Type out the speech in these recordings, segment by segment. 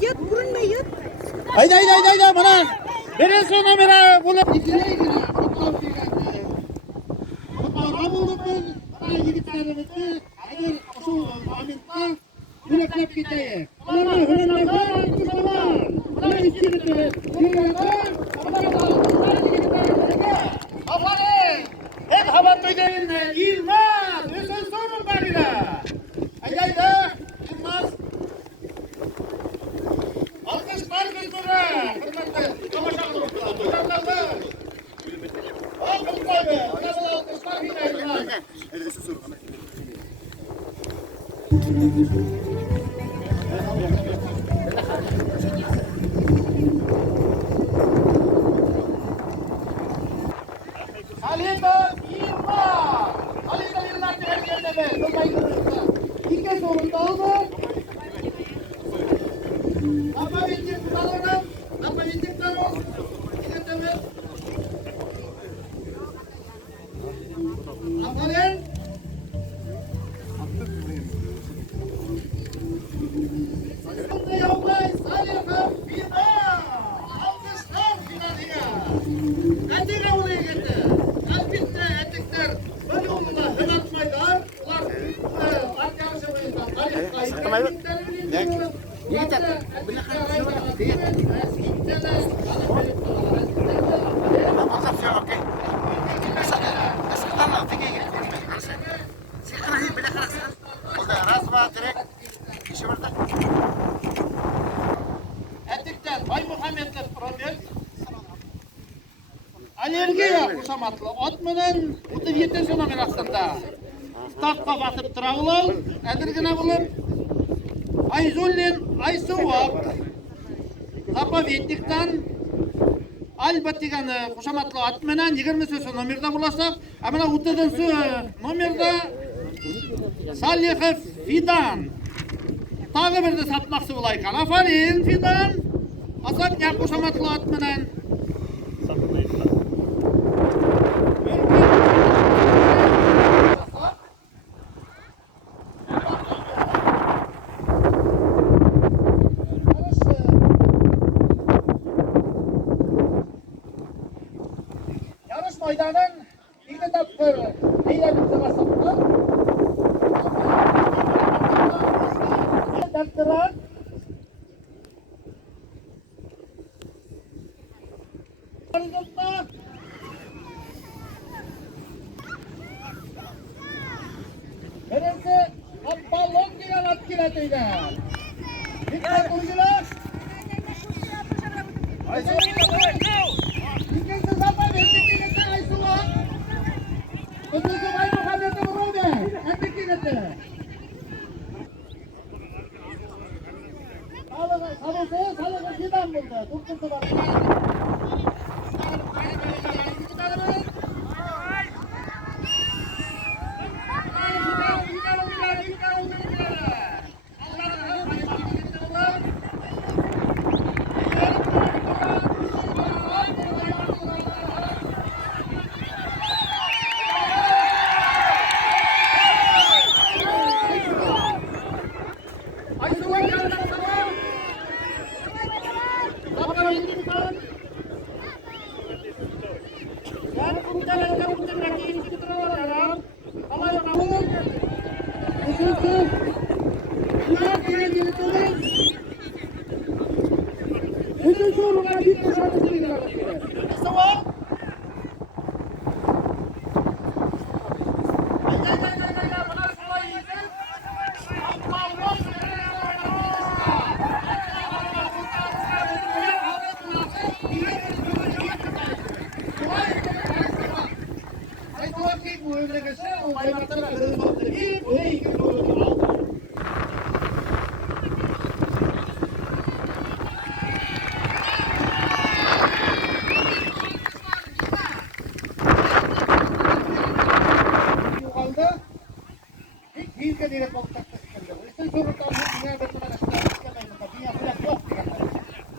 Yat kurunma yat. Hayda bana. Beren sonra bana bunu. Hep haber duyduğunda İlmaz, Hüseyin sorun barıyla. Hayda, İlmaz. Alkışlar bir sonra. Hırmatlı, kamaşa kılıklar. Hırmatlı. Alkışlar be. Nasıl alkışlar bir İlmaz. Halim'e İlmaz. Halim'e İlmaz her yerde be. İlk sorun da oldu. Apa bincik tutalım. Apa bincik tutalım. İkide mi? Aferin. Salih'e yollayın. Salih'e bina. Alkışlar finaliye. Kaçıra buraya geldi. Kalbitte etikler. Böyle onunla hılatmaylar. Ular arkadaşlarımızdan. Etikten Bay Muhammed'le Robert Alergiya Kusamatlı otmadan 37 номер aslında. Startqa basıp tıravılal, әдіргіна болып, Айзуллин Айсуак, заповедниктан Альба деген Кушаматлы атменен 20 номерда буласак, амына 30 номерда Салихов Фидан. Тағы бірді сатмақсы болайқан. Афарин Фидан. Асак я Кушаматлы атменен. Meydanın ilk tapır eylemimize basıldı. Taptıran Arzumda Neresi Abballon diyen atkiletiydi. Dikkat kurgular. İkinci zaman verdiğinizde Aysular. Ötüsü Bay Muhammed'e vuruldu. Endik gitti. Sağlığı fidan buldu. Turkusu var.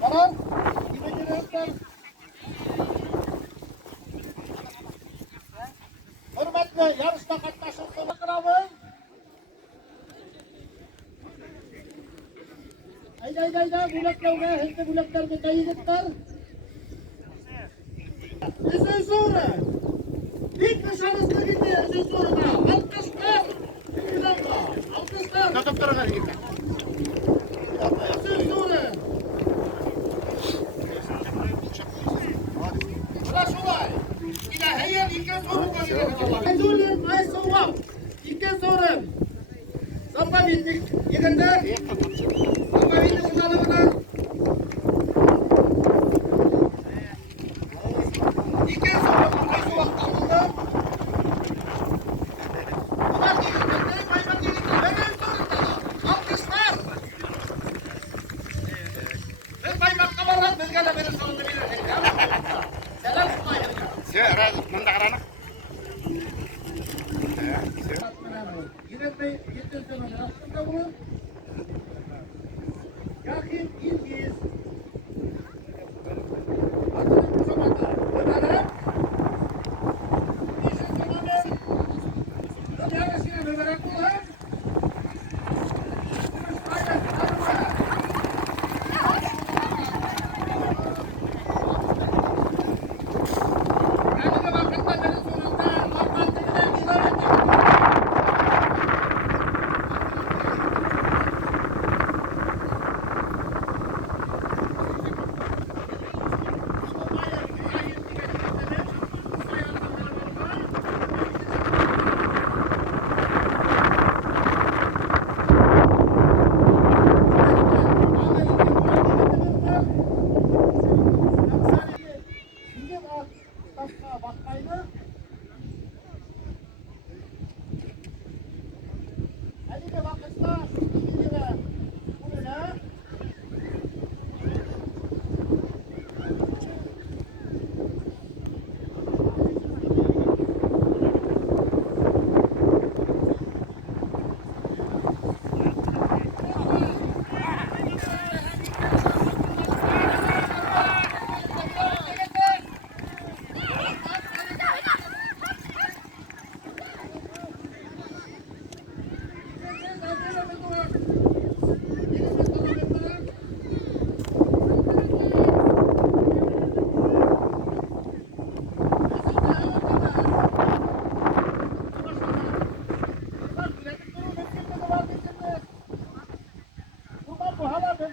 Tamam. yarışta katlaşırsın bakalım. Hayda bulaklarga, hızlı bulaklarga kayıdıklar. Bizi sonra. İlk nişanlısı gidiyor bizi sonra. Alkışlar. Alkışlar. Tutup durun hadi gitme. Bizi sonra. Ulan şolay. Yine hayal ilken soru koyuyor. Ayzulim ay soğuk. İlken soru. Sapa bindik. Yıkındı. Sapa bindik uzalıbına. İlken soru. Ay soğuk tamında. Ulan yıkındı. Maymak yıkındı. Benim sorumda. Alkışlar. Ben maymak kabarlar. Bizge de benim sorumda bilir. Selam sunayım. Sehat, mana kerana? Yine yetersen aslında bunu yakın ilgiyiz. Adını kusamadı. Ömer'e bir şey söyleme. Yarısına Ömer'e kullan. Bakmayın. Hadi de bakışlar. İyi de. Bu ne?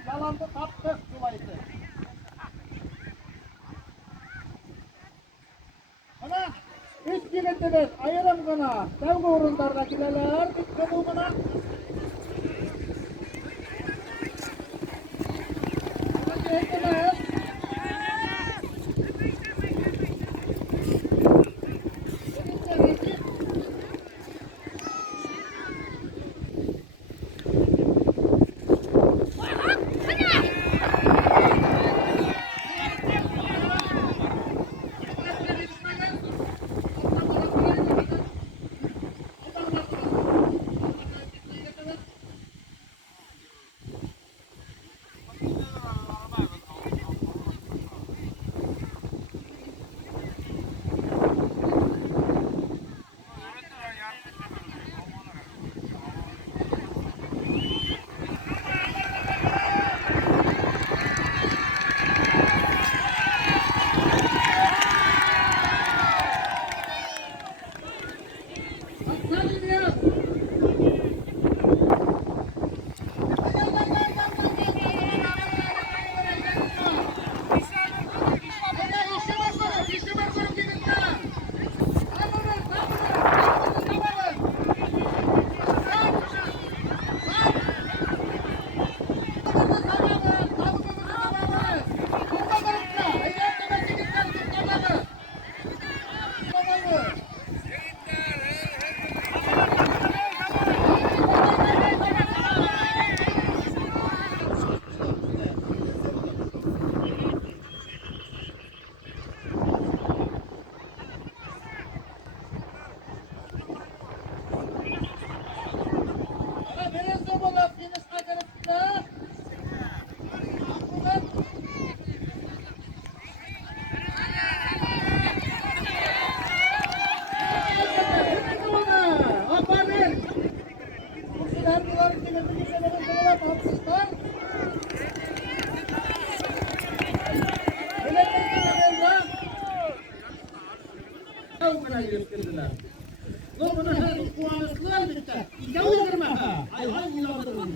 Yalandı taptık sulaydı. Ana, üç gilettiniz, ayırım gına. Sevgi uğrundarda gideler, dikkat uğruna. Hadi ettiler. geldiler. Bunu her kuanışlar bitti. İki uyarım ha. Ayhan uyarım.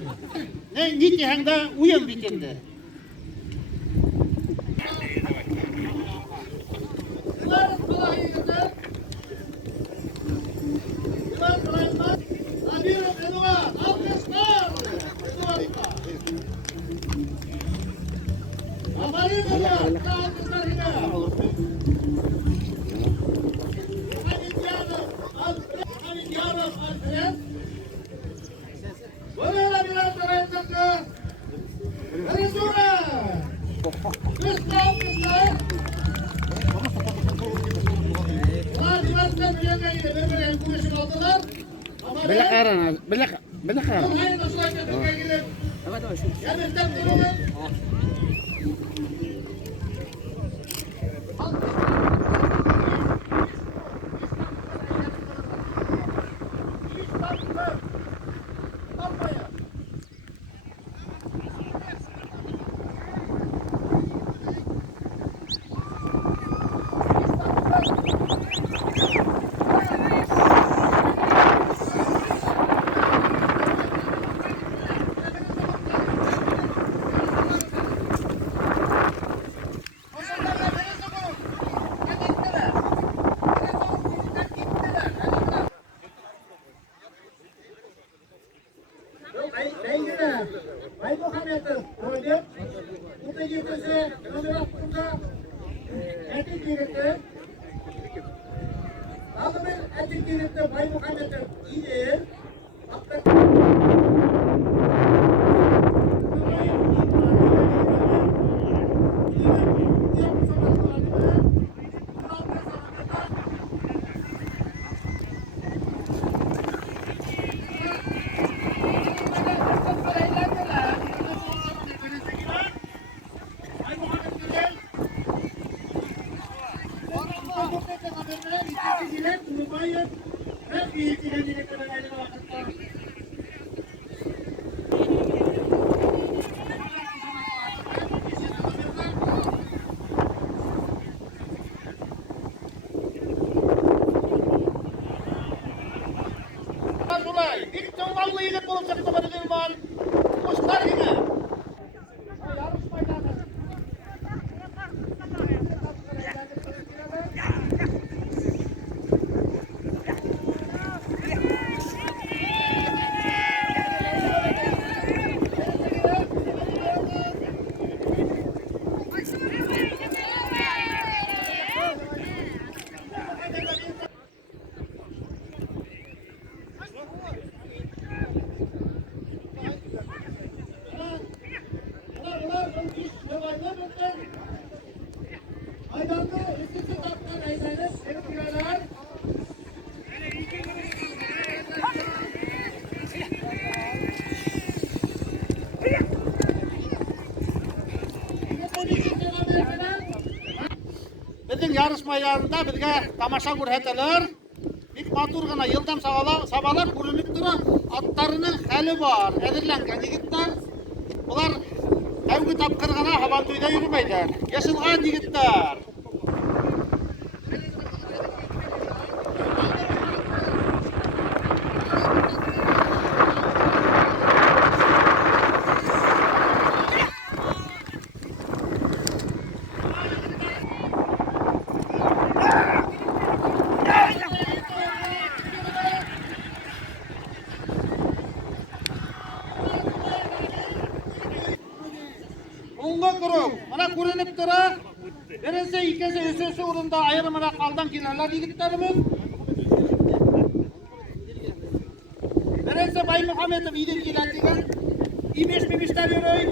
Ne niti hangda uyum bitindi. Yıllar kolay yıllar. Yıllar kolay yıllar. Abiyorum Eduard. Alkışlar. Eduard. Aferin Eduard. Alkışlar yine. Hadi diyorum Alfred. Böyle biraz sonra takı. Hadi sonra. Kışla. Bunlar Divat'tan bir yana yine böyle kuruşun aldılar. Belak aran, belak aran. Hayır nasıl açacak gidip. Yani teknoloji. Baik Muhammed, kemudian kita juga sebenarnya kita etik direkte. Lalu etik direkte Baik Muhammed ini apa? Bir tane yigit bo'lib chiqdi Badilman. Qo'shlar yine. Yarış maydonu. Maydanda eskisi taktan eğlenir, sevip girenler. Bizim yarış maydonunda bizga tomosha ko'rsatdilar. İlk maturgana yıldam sabalar ko'rinib turib, atlarının hali bor, edirlangan yigitlar. Ular avgi topqirgana havan to'yda yurmaydilar. Yashilg'an yigitlar. Onga ko'rib, mana ko'rinib turib, birisi ikkisi uchinchi o'rinda ayrimlar qoldan kelinlar yigitlarimiz. Birisi Baymuhamedov yigit keladigan, imesh yurib.